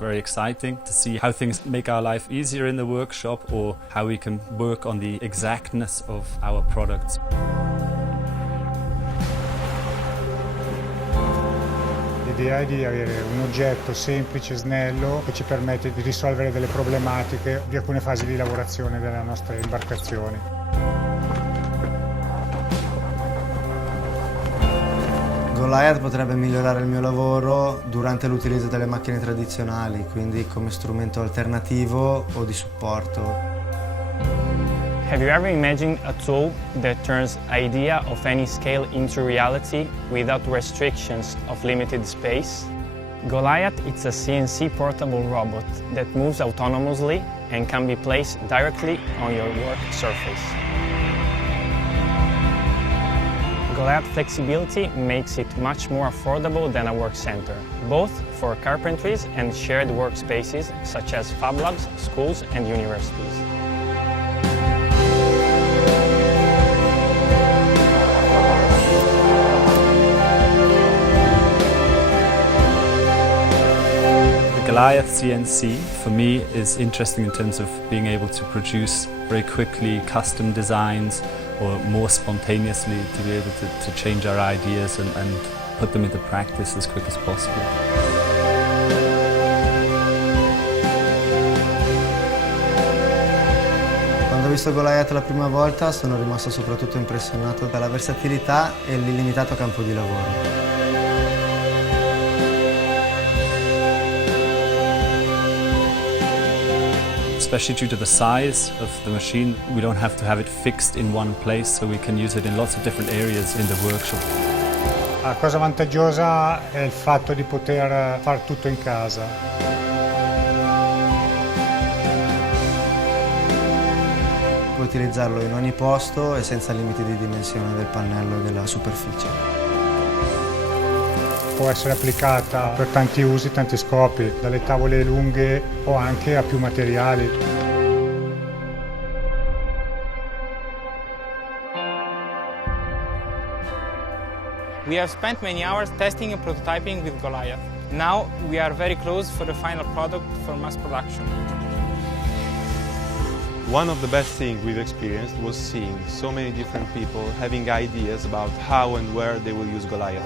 very exciting to see how things make our life easier in the workshop or how we can work on the exactness of our products. L'idea è di avere un oggetto semplice, snello, che ci permette di risolvere delle problematiche di alcune fasi di lavorazione delle nostre imbarcazioni. Goliath potrebbe migliorare il mio lavoro durante l'utilizzo delle macchine tradizionali, quindi come strumento alternativo o di supporto. Have you ever imagined a tool that turns idea of any scale into reality without restrictions of limited space? Goliath is a CNC portable robot that moves autonomously and can be placed directly on your work surface. Goliath flexibility makes it much more affordable than a work center, both for carpentries and shared workspaces such as fab labs, schools and universities. The Goliath CNC for me is interesting in terms of being able to produce very quickly custom designs or more spontaneously to be able to change our ideas and put them into practice as quick as possible. Quando ho visto Goliath la prima volta sono rimasto soprattutto impressionato dalla versatilità e l'illimitato campo di lavoro. Especially due to the size of the machine, we don't have to have it fixed in one place, so we can use it in lots of different areas in the workshop. La cosa vantaggiosa è il fatto di poter fare tutto in casa. Puoi utilizzarlo in ogni posto e senza limiti di dimensione del pannello e della superficie. Può essere applicata per tanti usi, tanti scopi, dalle tavole lunghe o anche a più materiali. We have spent many hours testing and prototyping with Goliath. Now we are very close for the final product for mass production. One of the best things we've experienced was seeing so many different people having ideas about how and where they will use Goliath.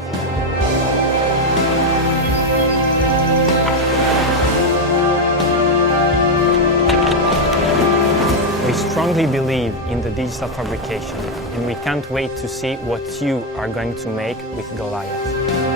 We strongly believe in the digital fabrication and we can't wait to see what you are going to make with Goliath.